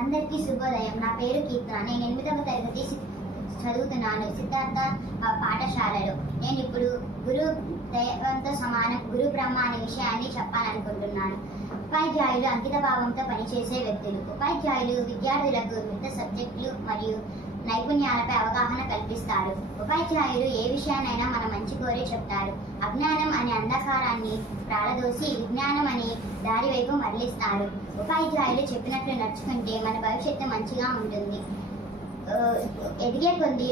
అందరికీ శుభోదయం. నా పేరు కీర్తన. నేను 8వ తరగతి చదువుతున్నాను సిద్ధార్థ పాఠశాలలో. నేను ఇప్పుడు గురు దైవంతో సమానం, గురు బ్రహ్మ అనే విషయాన్ని చెప్పాలనుకుంటున్నాను. ఉపాధ్యాయులు అంకిత భావంతో పనిచేసే వ్యక్తులు. ఉపాధ్యాయులు విద్యార్థులకు వివిధ సబ్జెక్టులు మరియు నైపుణ్యాలపై అవగాహన కల్పిస్తారు. ఉపాధ్యాయులు ఏ విషయాన్నైనా మన మంచి కోరే చెప్తారు. అజ్ఞానం అనే అంధకారాన్ని ప్రాళదోసి విజ్ఞానం అనే దారి వైపు మరలిస్తారు. ఉపాధ్యాయులు చెప్పినట్లు నడుచుకుంటే మన భవిష్యత్తు మంచిగా ఉంటుంది. ఎదిగే కొద్ది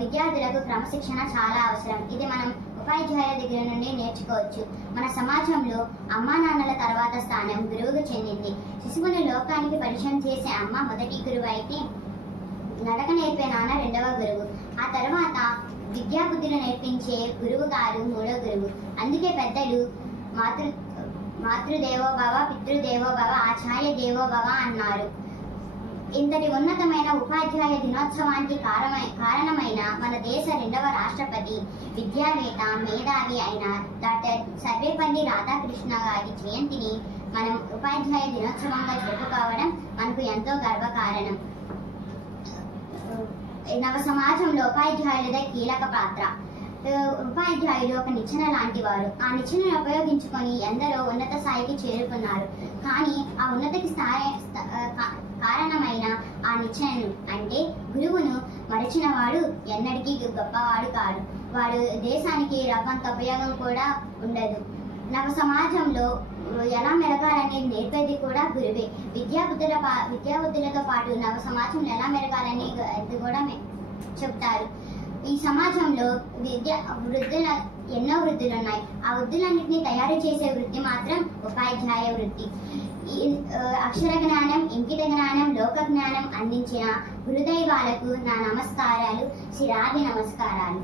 విద్యార్థులకు క్రమశిక్షణ చాలా అవసరం. ఇది మనం ఉపాధ్యాయుల దగ్గర నుండి నేర్చుకోవచ్చు. మన సమాజంలో అమ్మా నాన్నల తర్వాత స్థానం గురువుకు చెందింది. శిశువుని లోకానికి పరిచయం చేసే అమ్మ మొదటి గురువు అయితే, నడక నేర్పే నాన్న రెండవ గురువు. ఆ తర్వాత విద్యా బుద్ధులు నేర్పించే గురువు గారు మూడో గురువు. అందుకే పెద్దలు మాతృదేవోభవ, పితృదేవోభవ, ఆచార్య దేవోభవ అన్నారు. ఇంతటి ఉన్నతమైన ఉపాధ్యాయ దినోత్సవానికి కారణమైన మన దేశ 2వ రాష్ట్రపతి, విద్యావేత్త, మేధావి అయిన డాక్టర్ సర్వేపల్లి రాధాకృష్ణ గారి జయంతిని మనం ఉపాధ్యాయ దినోత్సవంగా జరుపుకోవడం మనకు ఎంతో గర్వకారణం. నవ సమాజంలో ఉపాధ్యాయులదే కీలక పాత్ర. ఉపాధ్యాయులు ఒక నిచ్చెన లాంటి వారు. ఆ నిచ్చెనను ఉపయోగించుకొని ఎందరో ఉన్నత స్థాయికి చేరుకున్నారు. కానీ ఆ ఉన్నతకి కారణమైన ఆ నిచ్చెనను అంటే గురువును మరచిన వాడు ఎన్నటికీ గొప్పవాడు కాడు. వాడు దేశానికి రవ్వంత ఉపయోగం కూడా ఉండదు. నవ సమాజంలో ఎలా మెరగాలనేది నేర్పేది కూడా గురువే. విద్యాబుద్ధులతో పాటు నవ సమాజంలో ఎలా మెరగాలని కూడా చెప్తారు. ఈ సమాజంలో ఎన్నో వృత్తులు ఉన్నాయి. ఆ వృత్తులన్నింటినీ తయారు చేసే వృత్తి మాత్రం ఉపాధ్యాయ వృత్తి. అక్షర జ్ఞానం, ఇంకిత జ్ఞానం, లోక జ్ఞానం అందించిన గురుదైవాలకు నా నమస్కారాలు, శిరాది నమస్కారాలు.